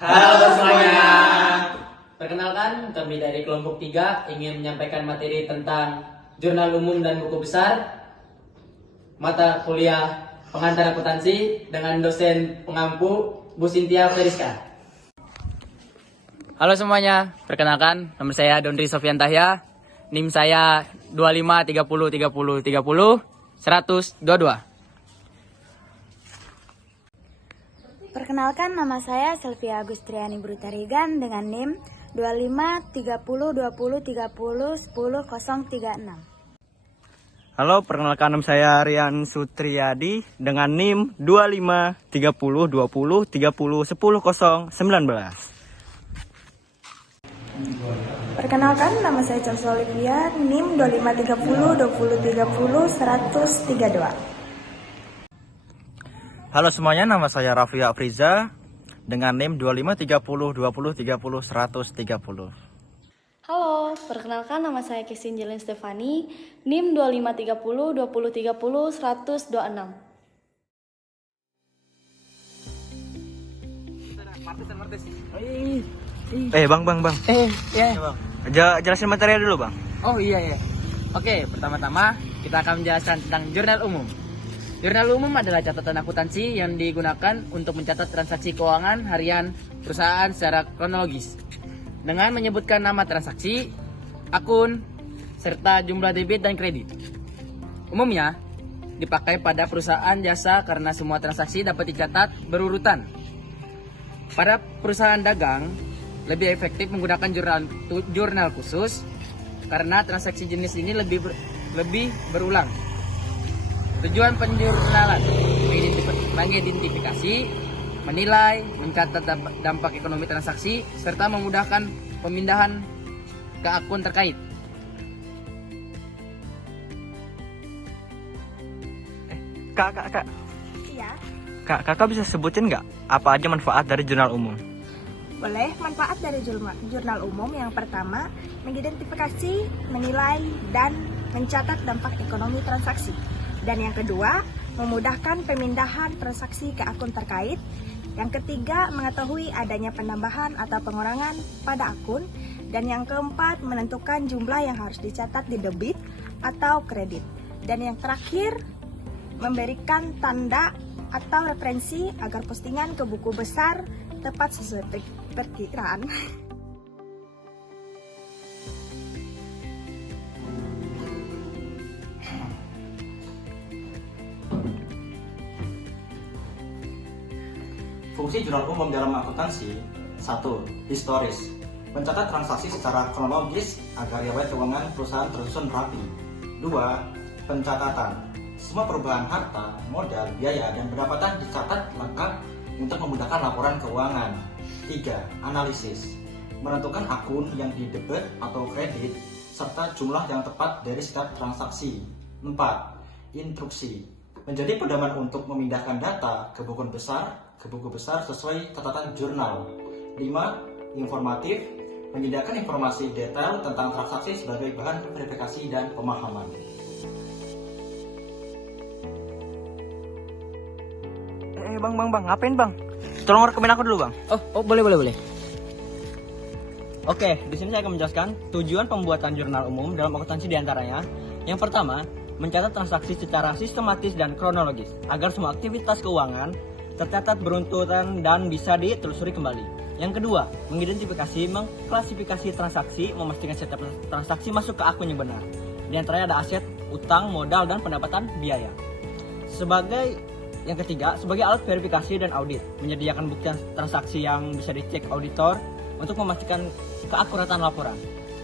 Halo semuanya. Perkenalkan, kami dari kelompok 3 ingin menyampaikan materi tentang jurnal umum dan buku besar mata kuliah pengantar akuntansi dengan dosen pengampu Bu Cynthia Feriska. Halo semuanya, perkenalkan nama saya Dondri Sofian Tahya, NIM saya 25 30 30 30 122. Perkenalkan, nama saya Selvia Agustriani Brutarigan dengan NIM 25 30 20 30 10 036. Halo, perkenalkan nama saya Rian Sutriyadi dengan NIM 25 30 20 30 10 019. Perkenalkan, nama saya Charles Olivia, NIM 25 30 20 30 132. Halo semuanya, nama saya Raffi Afriza dengan NIM 25 30 20 30 130. Halo, perkenalkan nama saya Kesin Jelen Stefani, NIM 25 30 20 30 126. Bang. Jelasin materi dulu, Bang. Oh iya. Oke, pertama-tama kita akan menjelaskan tentang jurnal umum. Jurnal umum adalah catatan akuntansi yang digunakan untuk mencatat transaksi keuangan harian perusahaan secara kronologis dengan menyebutkan nama transaksi, akun, serta jumlah debit dan kredit. Umumnya dipakai pada perusahaan jasa karena semua transaksi dapat dicatat berurutan. Pada perusahaan dagang lebih efektif menggunakan jurnal khusus karena transaksi jenis ini lebih berulang. Tujuan penjurnalan mengidentifikasi, menilai, mencatat dampak ekonomi transaksi, serta memudahkan pemindahan ke akun terkait. Kak. Iya, Kakak bisa sebutin nggak apa aja manfaat dari jurnal umum? boleh. Manfaat dari jurnal umum yang pertama, mengidentifikasi, menilai, dan mencatat dampak ekonomi transaksi. Dan yang kedua, memudahkan pemindahan transaksi ke akun terkait. Yang ketiga, mengetahui adanya penambahan atau pengurangan pada akun. Dan yang keempat, menentukan jumlah yang harus dicatat di debit atau kredit. Dan yang terakhir, memberikan tanda atau referensi agar postingan ke buku besar tepat sesuai perkiraan. Fungsi jurnal umum dalam akuntansi: 1. Historis, mencatat transaksi secara kronologis agar riwayat keuangan perusahaan tersusun rapi. 2. Pencatatan, semua perubahan harta, modal, biaya, dan pendapatan dicatat lengkap untuk memudahkan laporan keuangan. 3. Analisis, menentukan akun yang di debit atau kredit serta jumlah yang tepat dari setiap transaksi. 4. Instruksi, menjadi pedoman untuk memindahkan data ke buku besar sesuai catatan jurnal. 5. Informatif, menyediakan informasi detail tentang transaksi sebagai bahan verifikasi dan pemahaman. Bang, ngapain bang? Tolong rekemin aku dulu bang. Oh boleh. Oke, di sini saya akan menjelaskan tujuan pembuatan jurnal umum dalam akuntansi diantaranya. Yang pertama, mencatat transaksi secara sistematis dan kronologis agar semua aktivitas keuangan tercatat berurutan dan bisa ditelusuri kembali. Yang kedua, mengidentifikasi, mengklasifikasi transaksi, memastikan setiap transaksi masuk ke akun yang benar. Di antaranya ada aset, utang, modal, dan pendapatan biaya. Yang ketiga, sebagai alat verifikasi dan audit, menyediakan bukti transaksi yang bisa dicek auditor untuk memastikan keakuratan laporan.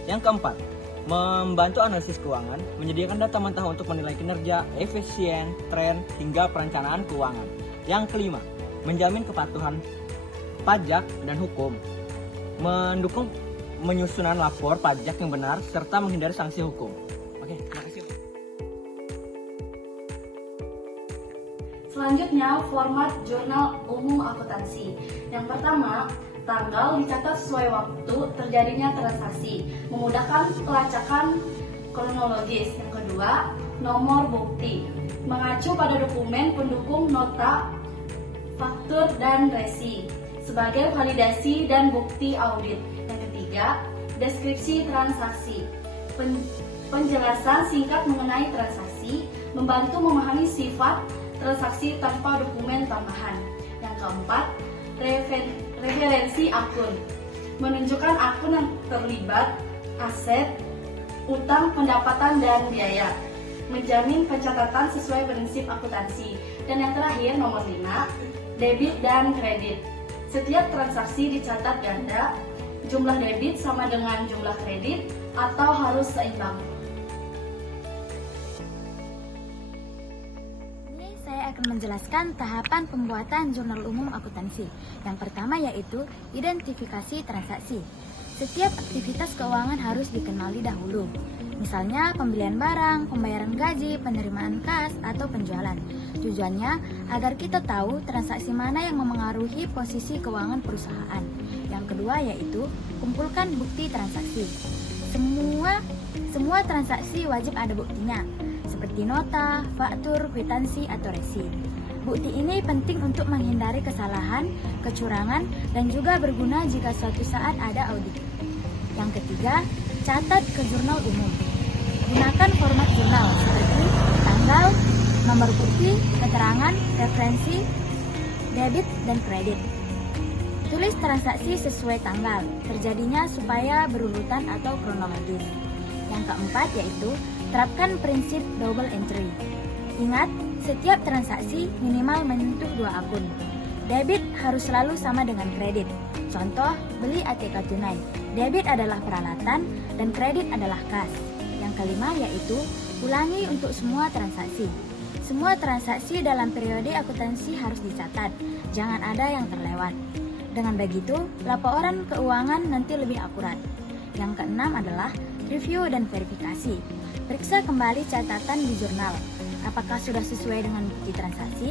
Yang keempat, membantu analisis keuangan, menyediakan data mentah untuk menilai kinerja, efisien, tren, hingga perencanaan keuangan. Yang kelima, menjamin kepatuhan pajak dan hukum, mendukung penyusunan lapor pajak yang benar, serta menghindari sanksi hukum. Oke, terima kasih. Selanjutnya, format jurnal umum akuntansi. Yang pertama, tanggal dicatat sesuai waktu terjadinya transaksi, memudahkan pelacakan kronologis. Yang kedua, nomor bukti, mengacu pada dokumen pendukung nota, faktur, dan resi. sebagai validasi dan bukti audit. Yang ketiga, deskripsi transaksi. Penjelasan singkat mengenai transaksi, membantu memahami sifat transaksi tanpa dokumen tambahan. Yang keempat, referensi akun. Menunjukkan akun yang terlibat, aset, utang, pendapatan, dan biaya. Menjamin pencatatan sesuai prinsip akuntansi. Dan yang terakhir, nomor 5, debit dan kredit. Setiap transaksi dicatat ganda, jumlah debit sama dengan jumlah kredit atau harus seimbang. Ini saya akan menjelaskan tahapan pembuatan jurnal umum akuntansi. Yang pertama yaitu identifikasi transaksi. Setiap aktivitas keuangan harus dikenali dahulu. Misalnya pembelian barang, pembayaran gaji, penerimaan kas, atau penjualan. Tujuannya agar kita tahu transaksi mana yang memengaruhi posisi keuangan perusahaan. Yang kedua yaitu kumpulkan bukti transaksi. Semua transaksi wajib ada buktinya, seperti nota, faktur, kwitansi, atau resi. Bukti ini penting untuk menghindari kesalahan, kecurangan, dan juga berguna jika suatu saat ada audit. Yang ketiga, catat ke jurnal umum. Gunakan format jurnal seperti tanggal, nomor bukti, keterangan, referensi, debit, dan kredit. Tulis transaksi sesuai tanggal, terjadinya supaya berurutan atau kronologis. Yang keempat yaitu terapkan prinsip double entry. Ingat, setiap transaksi minimal menyentuh 2 akun. Debit harus selalu sama dengan kredit. Contoh, beli ATK tunai. Debit adalah peralatan dan kredit adalah kas. Yang kelima yaitu ulangi untuk semua transaksi. Semua transaksi dalam periode akuntansi harus dicatat. Jangan ada yang terlewat. Dengan begitu, laporan keuangan nanti lebih akurat. Yang keenam adalah review dan verifikasi. Periksa kembali catatan di jurnal. Apakah sudah sesuai dengan bukti transaksi?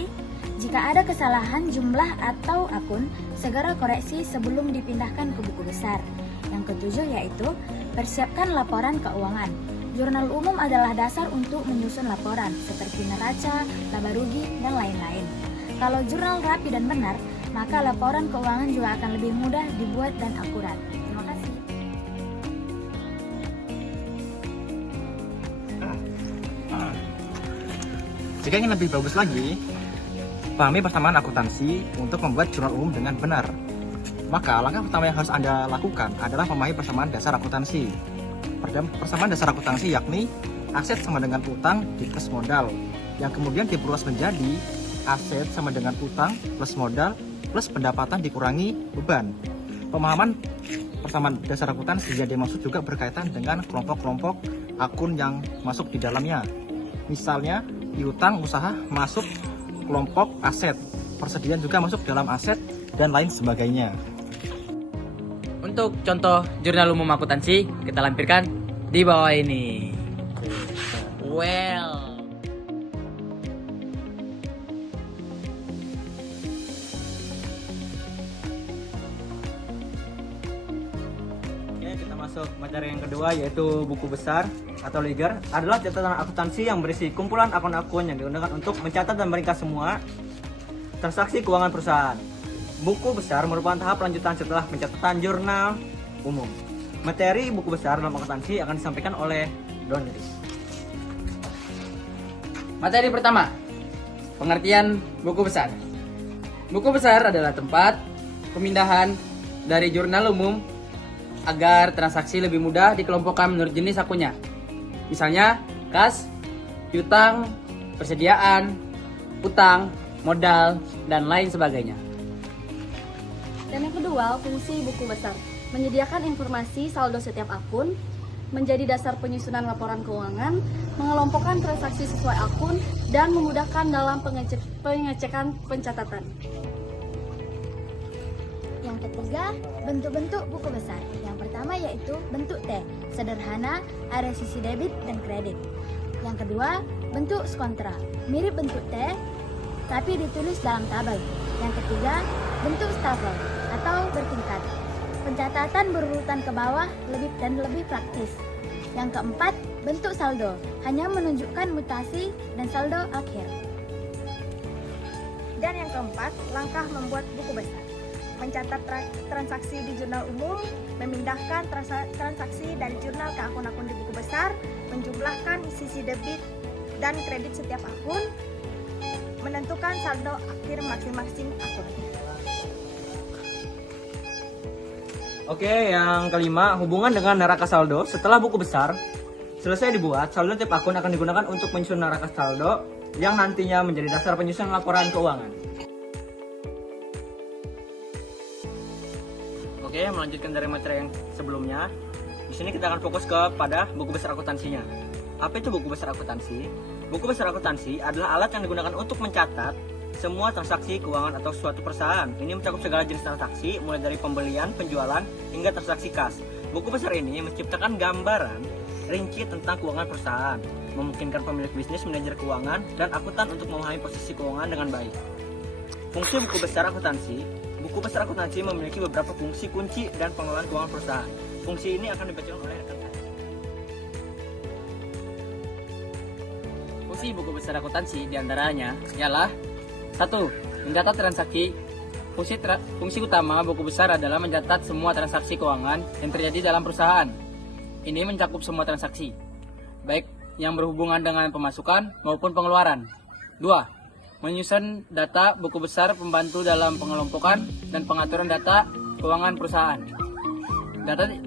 Jika ada kesalahan jumlah atau akun, segera koreksi sebelum dipindahkan ke buku besar. Yang ketujuh yaitu persiapkan laporan keuangan. Jurnal umum adalah dasar untuk menyusun laporan seperti neraca, laba rugi, dan lain-lain. Kalau jurnal rapi dan benar, maka laporan keuangan juga akan lebih mudah dibuat dan akurat. Terima kasih. Jika ingin lebih bagus lagi, pahami persamaan akuntansi untuk membuat jurnal umum dengan benar. Maka langkah pertama yang harus Anda lakukan adalah memahami persamaan dasar akuntansi. Persamaan dasar akuntansi yakni aset sama dengan utang plus modal, yang kemudian diperluas menjadi aset sama dengan utang plus modal plus pendapatan dikurangi beban. Pemahaman persamaan dasar akuntansi yang dimaksud juga berkaitan dengan kelompok-kelompok akun yang masuk di dalamnya. Misalnya, piutang usaha masuk kelompok aset, persediaan juga masuk dalam aset, dan lain sebagainya. Untuk contoh jurnal umum akuntansi, kita lampirkan di bawah ini. Well, Oke, kita masuk materi yang kedua yaitu buku besar atau ledger adalah catatan akuntansi yang berisi kumpulan akun-akun yang digunakan untuk mencatat dan meringkas semua transaksi keuangan perusahaan. Buku besar merupakan tahap lanjutan setelah pencatatan jurnal umum. Materi buku besar dalam akuntansi akan disampaikan oleh Donris. materi pertama, pengertian buku besar. Buku besar adalah tempat pemindahan dari jurnal umum agar transaksi lebih mudah dikelompokkan menurut jenis akunnya. Misalnya, kas, piutang, persediaan, utang, modal, dan lain sebagainya. Dan yang kedua, fungsi buku besar. Menyediakan informasi saldo setiap akun, menjadi dasar penyusunan laporan keuangan, mengelompokkan transaksi sesuai akun, dan memudahkan dalam pengecekan pencatatan. Yang ketiga, bentuk-bentuk buku besar. Yang pertama yaitu bentuk T, sederhana, ada sisi debit dan kredit. Yang kedua, bentuk skontra, mirip bentuk T, tapi ditulis dalam tabel. Yang ketiga, bentuk stafel atau bertingkat. Pencatatan berurutan ke bawah lebih praktis. Yang keempat, bentuk saldo, hanya menunjukkan mutasi dan saldo akhir. Dan yang keempat, langkah membuat buku besar. mencatat transaksi di jurnal umum, memindahkan transaksi dari jurnal ke akun-akun di buku besar, menjumlahkan sisi debit dan kredit setiap akun, menentukan saldo akhir masing-masing akun. Oke, yang kelima, hubungan dengan neraca saldo. Setelah buku besar selesai dibuat, saldo tiap akun akan digunakan untuk menyusun neraca saldo yang nantinya menjadi dasar penyusunan laporan keuangan. Oke, melanjutkan dari materi yang sebelumnya. Di sini kita akan fokus kepada buku besar akuntansinya. Apa itu buku besar akuntansi? Buku besar akuntansi adalah alat yang digunakan untuk mencatat semua transaksi keuangan atau suatu perusahaan. Ini mencakup segala jenis transaksi, mulai dari pembelian, penjualan, hingga transaksi kas. Buku besar ini menciptakan gambaran rinci tentang keuangan perusahaan, memungkinkan pemilik bisnis, manajer keuangan, dan akuntan untuk memahami posisi keuangan dengan baik. Fungsi buku besar akuntansi. Buku besar akuntansi memiliki beberapa fungsi kunci dan pengelolaan keuangan perusahaan. Fungsi ini akan dibacakan oleh rekan saya. Fungsi buku besar akuntansi diantaranya ialah 1. Mencatat transaksi. Fungsi utama buku besar adalah mencatat semua transaksi keuangan yang terjadi dalam perusahaan. Ini mencakup semua transaksi, baik yang berhubungan dengan pemasukan maupun pengeluaran. 2. Menyusun data buku besar pembantu dalam pengelompokan dan pengaturan data keuangan perusahaan.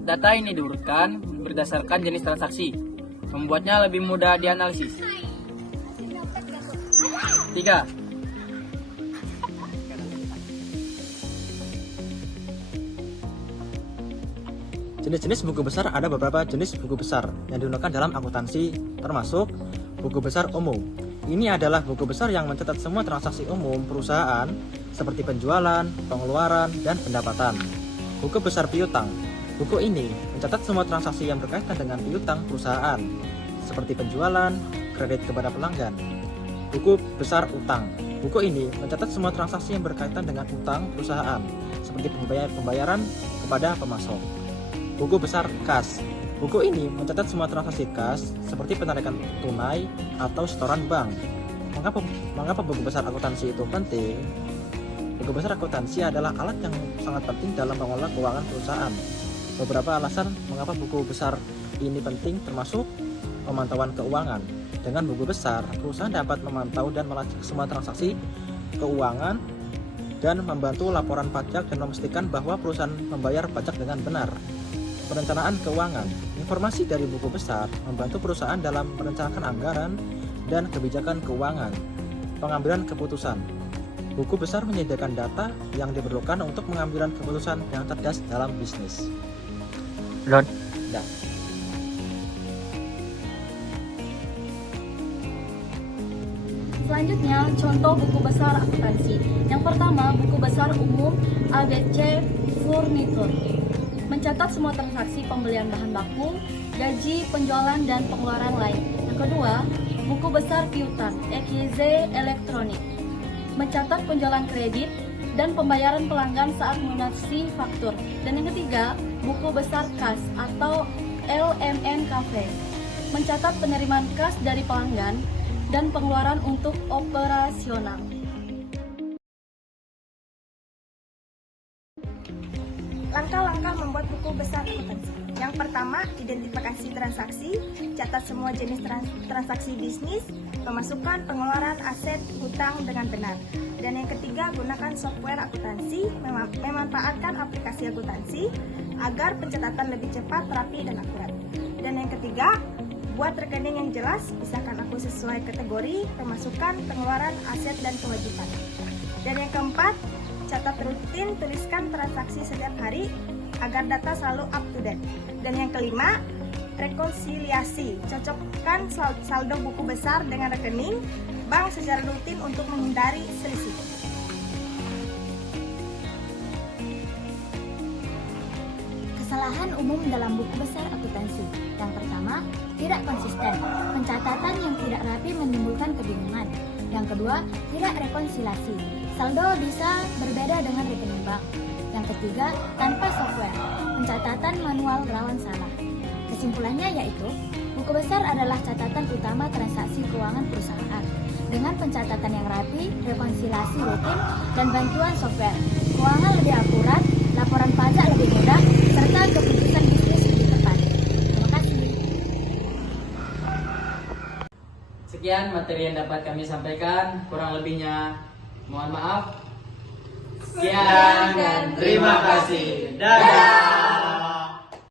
Data ini diurutkan berdasarkan jenis transaksi, membuatnya lebih mudah dianalisis. 3. Jenis-jenis buku besar. Ada beberapa jenis buku besar yang digunakan dalam akuntansi, termasuk buku besar umum. Ini adalah buku besar yang mencatat semua transaksi umum perusahaan seperti penjualan, pengeluaran, dan pendapatan. Buku besar piutang. Buku ini mencatat semua transaksi yang berkaitan dengan piutang perusahaan seperti penjualan, kredit kepada pelanggan. Buku besar utang. Buku ini mencatat semua transaksi yang berkaitan dengan utang perusahaan seperti pembayaran kepada pemasok. Buku besar kas. Buku ini mencatat semua transaksi kas seperti penarikan tunai atau setoran bank. Mengapa buku besar akuntansi itu penting? Buku besar akuntansi adalah alat yang sangat penting dalam mengelola keuangan perusahaan. Beberapa alasan mengapa buku besar ini penting termasuk pemantauan keuangan. Dengan buku besar, perusahaan dapat memantau dan melacak semua transaksi keuangan dan membantu laporan pajak dan memastikan bahwa perusahaan membayar pajak dengan benar. Perencanaan keuangan. Informasi dari buku besar membantu perusahaan dalam merencanakan anggaran dan kebijakan keuangan. Pengambilan keputusan. Buku besar menyediakan data yang diperlukan untuk pengambilan keputusan yang cerdas dalam bisnis. Selanjutnya, contoh buku besar akuntansi. Yang pertama, buku besar umum ABC Furnitur. Mencatat semua transaksi pembelian bahan baku, gaji, penjualan, dan pengeluaran lain. Yang kedua, buku besar piutang EKZ Elektronik. Mencatat penjualan kredit dan pembayaran pelanggan saat melunasi faktur. Dan yang ketiga, buku besar kas atau LMNKV. Mencatat penerimaan kas dari pelanggan dan pengeluaran untuk operasional. Langkah-langkah membuat buku besar akuntansi. Yang pertama, identifikasi transaksi, catat semua jenis transaksi bisnis, pemasukan, pengeluaran, aset, hutang dengan benar. Dan yang ketiga, gunakan software akuntansi, memanfaatkan aplikasi akuntansi agar pencatatan lebih cepat, rapi, dan akurat. Dan yang ketiga, buat rekening yang jelas, pisahkan akun sesuai kategori, pemasukan, pengeluaran, aset, dan kewajiban. Dan yang keempat, catat rutin, tuliskan transaksi setiap hari agar data selalu up to date. Dan yang kelima, rekonsiliasi, cocokkan saldo buku besar dengan rekening bank secara rutin untuk menghindari selisih. Kesalahan umum dalam buku besar akuntansi. Yang pertama, tidak konsisten. Pencatatan yang tidak rapi menimbulkan kebingungan. Yang kedua, tidak rekonsiliasi. Saldo bisa berbeda dengan rekening bank. Yang ketiga, tanpa software. Pencatatan manual rawan salah. Kesimpulannya yaitu, buku besar adalah catatan utama transaksi keuangan perusahaan. Dengan pencatatan yang rapi, rekonsiliasi rutin, dan bantuan software, keuangan lebih akurat, laporan pajak lebih mudah, serta keputusan bisnis lebih tepat. Terima kasih. Sekian materi yang dapat kami sampaikan, kurang lebihnya mohon maaf. Sekian dan terima kasih. Dadah.